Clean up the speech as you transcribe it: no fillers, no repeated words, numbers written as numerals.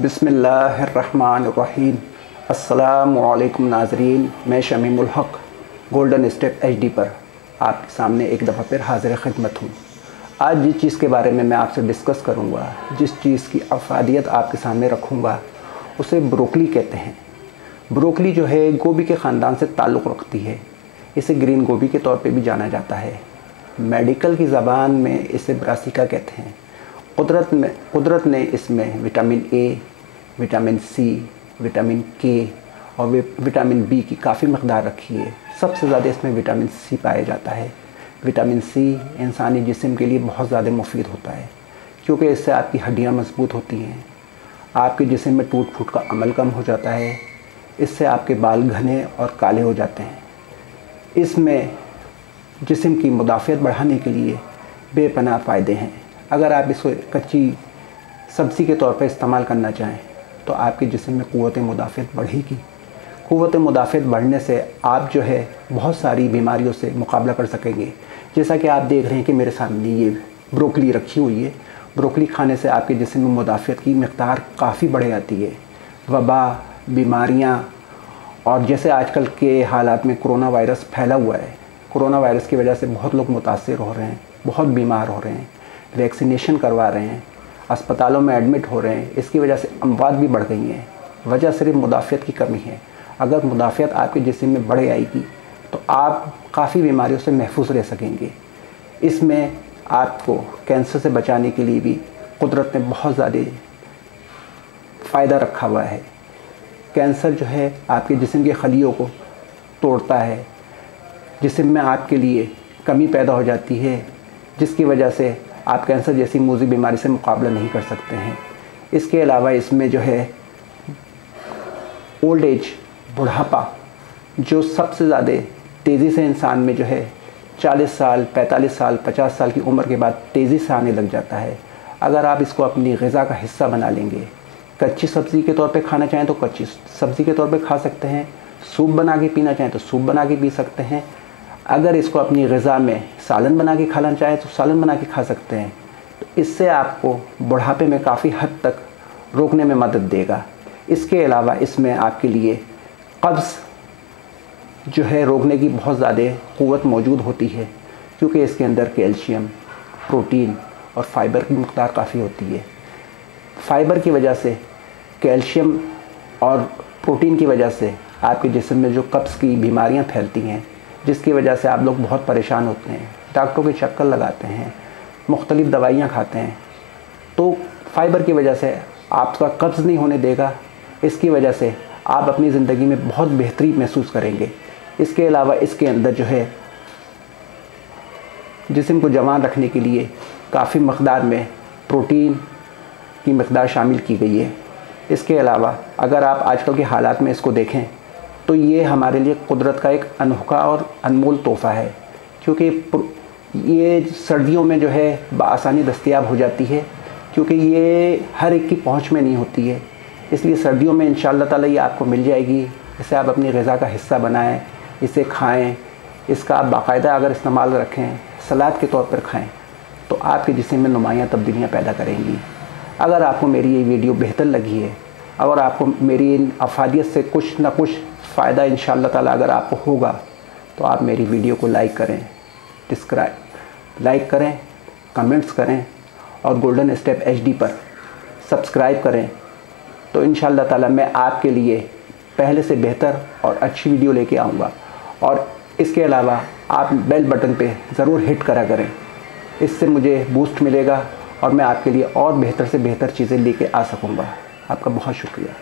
बिस्मिल्लाहिर्रहमानिर्रहीम। अस्सलामुअलैकुम नाज़रीन, मैं शमीमुल हक़ गोल्डन स्टेप एचडी पर आपके सामने एक दफ़ा फिर हाज़िर खिदमत हूँ। आज जिस चीज़ के बारे में मैं आपसे डिस्कस करूँगा, जिस चीज़ की अफादियत आपके सामने रखूँगा, उसे ब्रोकली कहते हैं। ब्रोकली जो है गोभी के ख़ानदान से ताल्लुक़ रखती है। इसे ग्रीन गोभी के तौर पे भी जाना जाता है। मेडिकल की ज़बान में इसे ब्रासिका कहते हैं। कुदरत ने इसमें vitamin A, vitamin C, vitamin K और विटामिन बी की काफ़ी मकदार रखी है। सबसे ज़्यादा इसमें विटामिन सी पाया जाता है। विटामिन सी इंसानी जिस्म के लिए बहुत ज़्यादा मुफीद होता है, क्योंकि इससे आपकी हड्डियाँ मजबूत होती हैं, आपके जिस्म में टूट फूट का अमल कम हो जाता है, इससे आपके बाल घने और काले हो जाते हैं। इसमें जिस्म की मुदाफ़ियत बढ़ाने के लिए बेपनाह फ़ायदे हैं। अगर आप इसको कच्ची सब्ज़ी के तौर पर इस्तेमाल करना चाहें तो आपके जिस्म में क़ुव्वत मुदाफ़ियत बढ़ेगी। क़ुव्वत मुदाफ़ियत बढ़ने से आप जो है बहुत सारी बीमारियों से मुकाबला कर सकेंगे। जैसा कि आप देख रहे हैं कि मेरे सामने ये ब्रोकली रखी हुई है। ब्रोकली खाने से आपके जिस्म में मुदाफ़ियत की मक़दार काफ़ी बढ़ जाती है। वबा, बीमारियाँ और जैसे आजकल के हालात में कोरोना वायरस फैला हुआ है, कोरोना वायरस की वजह से बहुत लोग मुतासिर हो रहे हैं, बहुत बीमार हो रहे हैं, वैक्सीनेशन करवा रहे हैं, अस्पतालों में एडमिट हो रहे हैं। इसकी वजह से अमवात भी बढ़ गई हैं। वजह सिर्फ मुदाफ़ियत की कमी है। अगर मुदाफ़ियत आपके जिस्म में बढ़ आएगी तो आप काफ़ी बीमारियों से महफूज रह सकेंगे। इसमें आपको कैंसर से बचाने के लिए भी कुदरत ने बहुत ज़्यादा फ़ायदा रखा हुआ है। कैंसर जो है आपके जिस्म के खलियों को तोड़ता है, जिस्म में आपके लिए कमी पैदा हो जाती है, जिसकी वजह से आप कैंसर जैसी मूज़ी बीमारी से मुकाबला नहीं कर सकते हैं। इसके अलावा इसमें जो है ओल्ड एज, बुढ़ापा, जो सबसे ज़्यादा तेज़ी से इंसान में जो है 40 साल, 45 साल, 50 साल की उम्र के बाद तेज़ी से आने लग जाता है। अगर आप इसको अपनी ग़िज़ा का हिस्सा बना लेंगे, कच्ची सब्ज़ी के तौर पे खाना चाहें तो कच्ची सब्ज़ी के तौर पे खा सकते हैं, सूप बना के पीना चाहें तो सूप बना के पी सकते हैं। अगर इसको अपनी ग़िज़ा में सालन बना के खाना चाहें तो सालन बना के खा सकते हैं। तो इससे आपको बुढ़ापे में काफ़ी हद तक रोकने में मदद देगा। इसके अलावा इसमें आपके लिए कब्ज़ जो है रोकने की बहुत ज़्यादा क़ुव्वत मौजूद होती है, क्योंकि इसके अंदर कैल्शियम, प्रोटीन और फ़ाइबर की मक़दार काफ़ी होती है। फ़ाइबर की वजह से, कैल्शियम और प्रोटीन की वजह से आपके जिस्म में जो कब्ज़ की बीमारियां फैलती हैं, जिसकी वजह से आप लोग बहुत परेशान होते हैं, डॉक्टरों के चक्कर लगाते हैं, मुख्तलिफ़ दवाइयाँ खाते हैं, तो फ़ाइबर की वजह से आपका कब्ज़ नहीं होने देगा। इसकी वजह से आप अपनी ज़िंदगी में बहुत बेहतरी महसूस करेंगे। इसके अलावा इसके अंदर जो है जिस्म को जवान रखने के लिए काफ़ी मक़दार में प्रोटीन की मक़दार शामिल की गई है। इसके अलावा अगर आप आजकल के हालात में इसको देखें तो ये हमारे लिए कुदरत का एक अनोखा और अनमोल तोहफ़ा है, क्योंकि ये सर्दियों में जो है बआसानी दस्तयाब हो जाती है, क्योंकि ये हर एक की पहुंच में नहीं होती है। इसलिए सर्दियों में इंशाअल्लाह ताला ये आपको मिल जाएगी। इसे आप अपनी ग़िज़ा का हिस्सा बनाएं, इसे खाएं, इसका आप बाकायदा अगर इस्तेमाल रखें, सलाद के तौर पर खाएं, तो आपके जिस्म में नुमायाँ तब्दीलियाँ पैदा करेंगी। अगर आपको मेरी ये वीडियो बेहतर लगी है और आपको मेरी इन अफादियत से कुछ ना कुछ फ़ायदा इंशाअल्लाह ताला अगर आपको होगा, तो आप मेरी वीडियो को लाइक करें, कमेंट्स करें और गोल्डन स्टेप एचडी पर सब्सक्राइब करें। तो इंशाअल्लाह ताला मैं आपके लिए पहले से बेहतर और अच्छी वीडियो लेके आऊँगा। और इसके अलावा आप बेल बटन पे ज़रूर हिट करा करें, इससे मुझे बूस्ट मिलेगा और मैं आपके लिए और बेहतर से बेहतर चीज़ें लेके आ सकूँगा। आपका बहुत शुक्रिया।